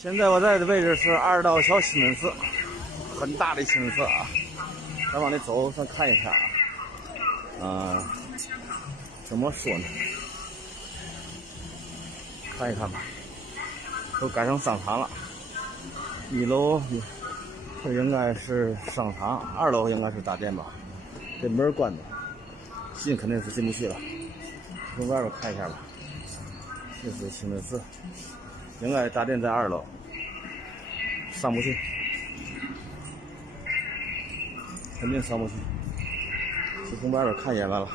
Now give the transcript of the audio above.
现在我在的位置是二道桥西门寺，很大的清澈啊。咱往里走，咱看一下啊。怎么说呢？看一看吧，都改成商场了。一楼这应该是商场，二楼应该是大殿吧。这门关着，进肯定是进不去了。从外边看一下吧。这是清真寺，应该大殿在二楼，上不去，肯定上不去。就从外边看一眼完了。